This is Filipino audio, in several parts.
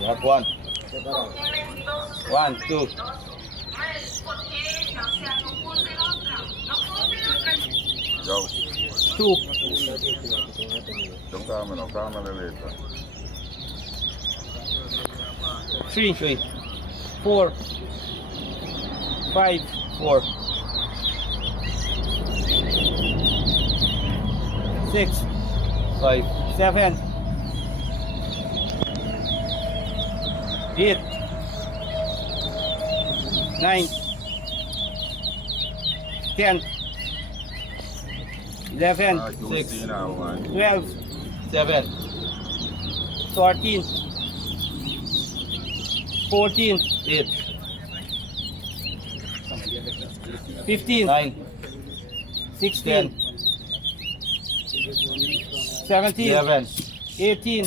Got one. 1, 2. Go. 2. Don't come later. 3. 4. 5. 4. 6. 5. 7. 8. 9. 10. 11. 6. 12. 7. 13. 14. 8. 15. 9. 16. 17. 11. 18.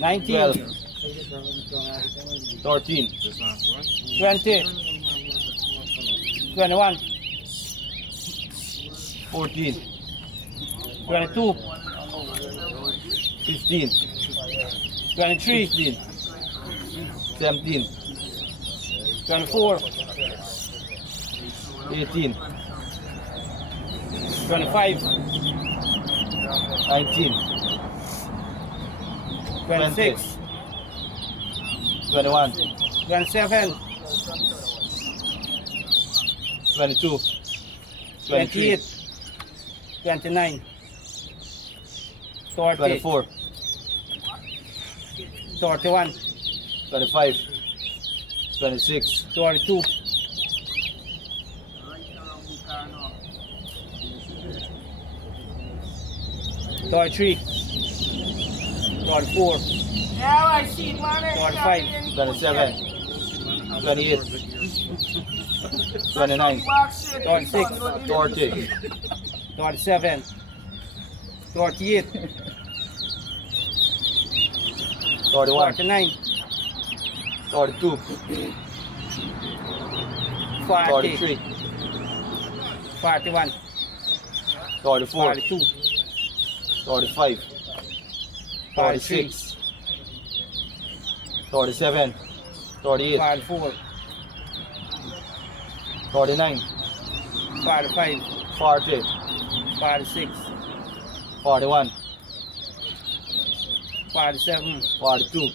19. 13. 20. 21. 14. 22. 15. 23. 15. 17. 24. 18. 25. 19. 26. 21. 27. 22. 28. 29. 30. 24. 31. 25. 26. 32. 33. 34. Yeah, I see money. 45. 27. 28. 29. 26. 30. 37. 38. 41. 39. 42. 43. 41. 44. 42. 45. 46. 47. 48. 44. 49. 45. 40. 46. 41. 47. 42.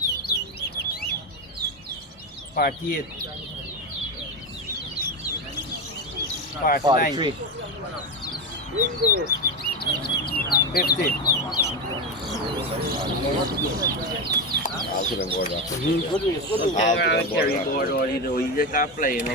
48. 49. 50. Carry board or you just got playing.